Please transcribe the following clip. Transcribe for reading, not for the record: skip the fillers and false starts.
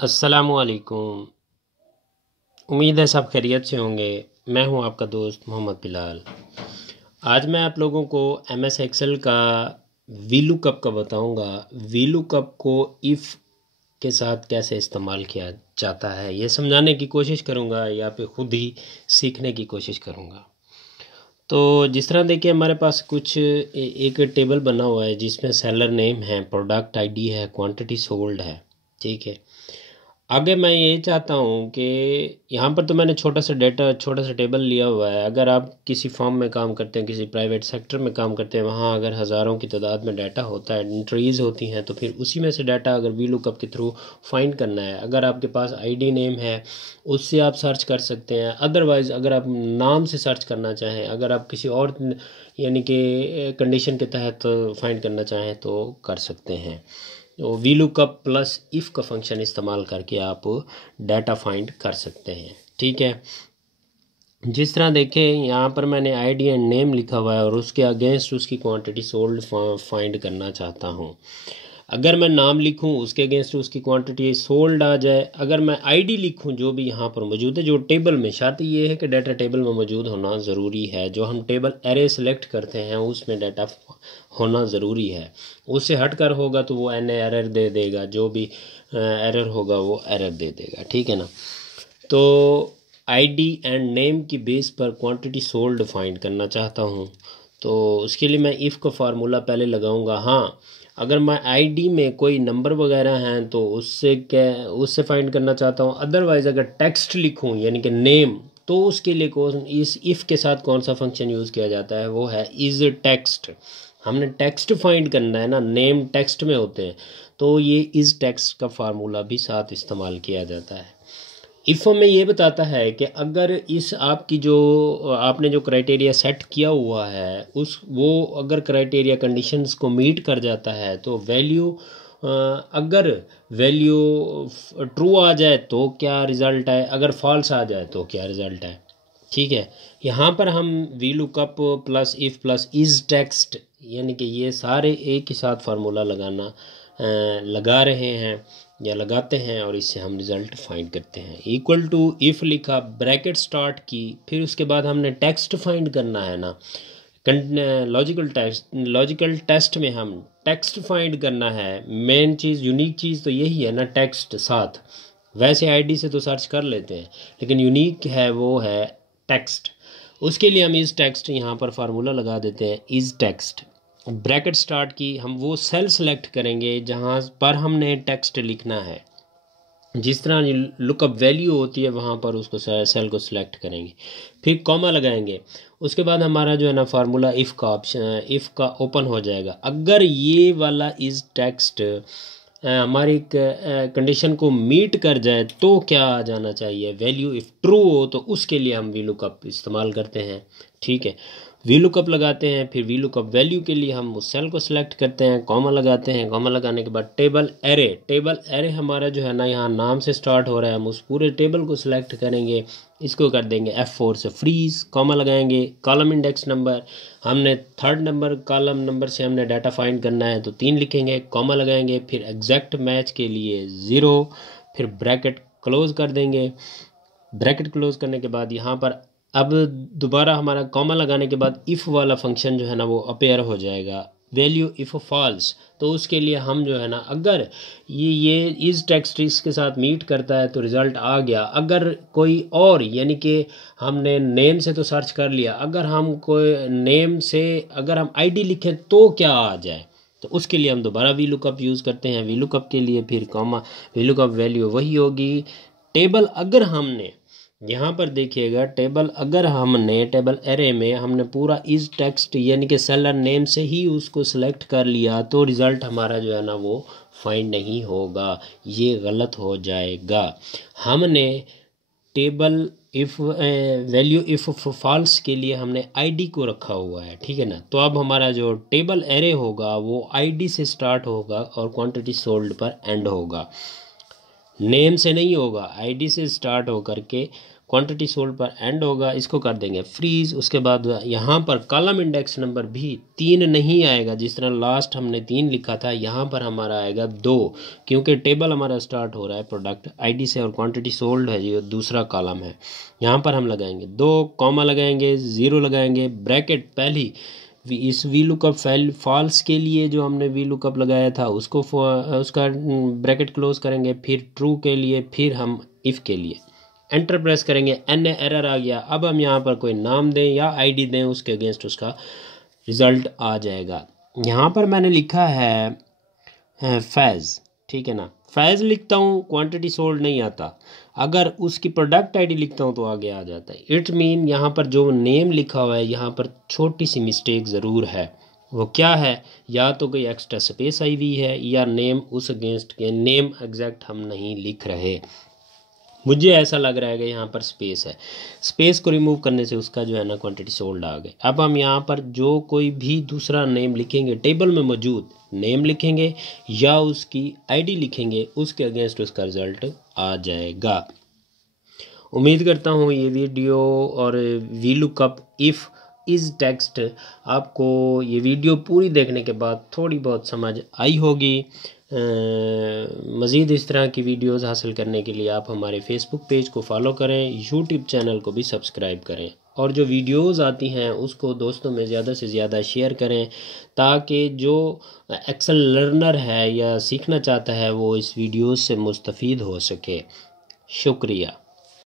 अस्सलामुअलैकुम। उम्मीद है सब खैरियत से होंगे। मैं हूं आपका दोस्त मोहम्मद बिलाल। आज मैं आप लोगों को एमएस एक्सेल का वीलुकअप का बताऊंगा। वीलुकअप को इफ़ के साथ कैसे इस्तेमाल किया जाता है ये समझाने की कोशिश करूंगा या फिर खुद ही सीखने की कोशिश करूंगा। तो जिस तरह देखिए हमारे पास कुछ एक टेबल बना हुआ है जिसमें सेलर नेम है, प्रोडक्ट आईडी है, क्वांटिटी सोल्ड है। ठीक है। आगे मैं ये चाहता हूँ कि यहाँ पर तो मैंने छोटा सा टेबल लिया हुआ है। अगर आप किसी फॉर्म में काम करते हैं, किसी प्राइवेट सेक्टर में काम करते हैं, वहाँ अगर हज़ारों की तादाद में डाटा होता है, एंट्रीज़ होती हैं, तो फिर उसी में से डाटा अगर वी लुकअप के थ्रू फाइंड करना है, अगर आपके पास आईडी नेम है उससे आप सर्च कर सकते हैं। अदरवाइज़ अगर आप नाम से सर्च करना चाहें, अगर आप किसी और यानी कि कंडीशन के तहत फाइंड करना चाहें तो कर सकते हैं। तो वी लुकअप प्लस इफ़ का फंक्शन इस्तेमाल करके आप डाटा फाइंड कर सकते हैं। ठीक है। जिस तरह देखें यहाँ पर मैंने आईडी एंड नेम लिखा हुआ है और उसके अगेंस्ट उसकी क्वांटिटी सोल्ड फाइंड करना चाहता हूँ। अगर मैं नाम लिखूं उसके अगेंस्ट उसकी क्वांटिटी सोल्ड आ जाए, अगर मैं आईडी लिखूं जो भी यहाँ पर मौजूद है, जो टेबल में, शर्त ये है कि डाटा टेबल में मौजूद होना ज़रूरी है। जो हम टेबल एरे सेलेक्ट करते हैं उसमें डाटा होना ज़रूरी है। उससे हट कर होगा तो वो एन एरर दे देगा, जो भी एरर होगा वो एरर दे देगा। ठीक है ना। तो आईडी एंड नेम की बेस पर क्वांटिटी सोल्ड फाइंड करना चाहता हूँ। तो उसके लिए मैं इफ़ का फार्मूला पहले लगाऊंगा। हाँ, अगर मैं आईडी में कोई नंबर वगैरह हैं तो उससे फाइंड करना चाहता हूँ। अदरवाइज़ अगर टेक्स्ट लिखूँ यानी कि नेम, तो उसके लिए कौन इस इफ़ के साथ कौन सा फंक्शन यूज़ किया जाता है, वो है इज़ टेक्स्ट। हमने टेक्स्ट फाइंड करना है ना, नेम टेक्स्ट में होते हैं, तो ये इज़ टेक्स्ट का फार्मूला भी साथ इस्तेमाल किया जाता है। इफ़ में ये बताता है कि अगर इस आपकी जो आपने जो क्राइटेरिया सेट किया हुआ है उस वो अगर क्राइटेरिया कंडीशंस को मीट कर जाता है तो वैल्यू, अगर वैल्यू ट्रू आ जाए तो क्या रिज़ल्ट है, अगर फॉल्स आ जाए तो क्या रिज़ल्ट है। ठीक है। यहाँ पर हम V lookup plus if plus is text यानी कि ये सारे एक ही साथ फार्मूला लगा रहे हैं या लगाते हैं और इससे हम रिज़ल्ट फाइंड करते हैं। इक्वल टू इफ़ लिखा, ब्रैकेट स्टार्ट की, फिर उसके बाद हमने टेक्स्ट फाइंड करना है ना। लॉजिकल टेस्ट में हम टेक्स्ट फाइंड करना है। मेन चीज़, यूनिक चीज़ तो यही है ना, टेक्स्ट साथ। वैसे आईडी से तो सर्च कर लेते हैं लेकिन यूनिक है वो है टेक्स्ट। उसके लिए हम इस टेक्स्ट यहाँ पर फार्मूला लगा देते हैं इज़ टेक्स्ट। ब्रैकेट स्टार्ट की, हम वो सेल सेलेक्ट करेंगे जहाँ पर हमने टेक्स्ट लिखना है। जिस तरह लुकअप वैल्यू होती है वहाँ पर उसको सेल को सिलेक्ट करेंगे, फिर कॉमा लगाएंगे। उसके बाद हमारा जो है ना फार्मूला इफ़ का ऑप्शन, इफ़ का ओपन हो जाएगा। अगर ये वाला इज़ टेक्स्ट हमारी कंडीशन को मीट कर जाए तो क्या आ जाना चाहिए, वैल्यू इफ़ ट्रू हो तो उसके लिए हम वी लुकअप इस्तेमाल करते हैं। ठीक है। वी लुकअप लगाते हैं, फिर वी लुकअप वैल्यू के लिए हम उस सेल को सिलेक्ट करते हैं, कॉमा लगाते हैं। कॉमा लगाने के बाद टेबल एरे हमारा जो है ना यहाँ नाम से स्टार्ट हो रहा है, हम उस पूरे टेबल को सिलेक्ट करेंगे। इसको कर देंगे F4 से फ्रीज, कॉमा लगाएंगे। कॉलम इंडेक्स नंबर, हमने थर्ड नंबर कॉलम नंबर से हमने डाटा फाइंड करना है तो 3 लिखेंगे, कॉमा लगाएंगे। फिर एग्जैक्ट मैच के लिए 0, फिर ब्रैकेट क्लोज कर देंगे। ब्रैकेट क्लोज करने के बाद यहाँ पर अब दोबारा हमारा कॉमा लगाने के बाद इफ़ वाला फंक्शन जो है ना वो अपेयर हो जाएगा, वैल्यू इफ़ फॉल्स। तो उसके लिए हम जो है ना, अगर ये इस टेक्स्ट इसके साथ मीट करता है तो रिज़ल्ट आ गया। अगर कोई और यानी कि हमने नेम से तो सर्च कर लिया, अगर हम कोई नेम से अगर हम आईडी लिखें तो क्या आ जाए, तो उसके लिए हम दोबारा वी लुकअप यूज़ करते हैं। वी लुकअप के लिए फिर कॉमा, वी लुकअप वैल्यू वही होगी। टेबल अगर हमने यहाँ पर देखिएगा, टेबल एरे में हमने पूरा इस टेक्स्ट यानी कि सेलर नेम से ही उसको सिलेक्ट कर लिया तो रिज़ल्ट हमारा जो है ना वो फाइंड नहीं होगा, ये गलत हो जाएगा। हमने table if value if false के लिए हमने आईडी को रखा हुआ है। ठीक है ना। तो अब हमारा जो टेबल एरे होगा वो आईडी से स्टार्ट होगा और क्वांटिटी सोल्ड पर एंड होगा, नेम से नहीं होगा। आईडी से स्टार्ट होकर के क्वांटिटी सोल्ड पर एंड होगा, इसको कर देंगे फ्रीज। उसके बाद यहाँ पर कॉलम इंडेक्स नंबर भी 3 नहीं आएगा, जिस तरह लास्ट हमने 3 लिखा था, यहाँ पर हमारा आएगा 2, क्योंकि टेबल हमारा स्टार्ट हो रहा है प्रोडक्ट आईडी से और क्वांटिटी सोल्ड है जो दूसरा कॉलम है। यहाँ पर हम लगाएंगे 2, कॉमा लगाएंगे, 0 लगाएंगे, ब्रैकेट पहली इस वी लुकअप फॉल्स के लिए जो हमने वी लुकअप लगाया था उसको उसका ब्रैकेट क्लोज करेंगे, फिर ट्रू के लिए, फिर हम इफ़ के लिए एंटर प्रेस करेंगे। एन एरर आ गया। अब हम यहाँ पर कोई नाम दें या आईडी दें, उसके अगेंस्ट उसका रिज़ल्ट आ जाएगा। यहाँ पर मैंने लिखा है फैज़, ठीक है ना, फैज़ लिखता हूँ, क्वांटिटी सोल्ड नहीं आता। अगर उसकी प्रोडक्ट आईडी लिखता हूँ तो आगे आ जाता है। इट मीन यहाँ पर जो नेम लिखा हुआ है यहाँ पर छोटी सी मिस्टेक ज़रूर है। वो क्या है, या तो कोई एक्स्ट्रा स्पेस आई हुई है या नेम उस अगेंस्ट के नेम एग्जैक्ट हम नहीं लिख रहे। मुझे ऐसा लग रहा है कि यहाँ पर स्पेस है, स्पेस को रिमूव करने से उसका जो है ना क्वांटिटी सोल्ड आ गए। अब हम यहाँ पर जो कोई भी दूसरा नेम लिखेंगे, टेबल में मौजूद नेम लिखेंगे या उसकी आईडी लिखेंगे, उसके अगेंस्ट उसका रिज़ल्ट आ जाएगा। उम्मीद करता हूँ ये वीडियो और V lookup if is text आपको ये वीडियो पूरी देखने के बाद थोड़ी बहुत समझ आई होगी। मज़ीद इस तरह की वीडियोस हासिल करने के लिए आप हमारे फेसबुक पेज को फॉलो करें, यूट्यूब चैनल को भी सब्सक्राइब करें और जो वीडियोस आती हैं उसको दोस्तों में ज़्यादा से ज़्यादा शेयर करें, ताकि जो एक्सेल लर्नर है या सीखना चाहता है वो इस वीडियोस से मुस्तफ़ीद हो सके। शुक्रिया।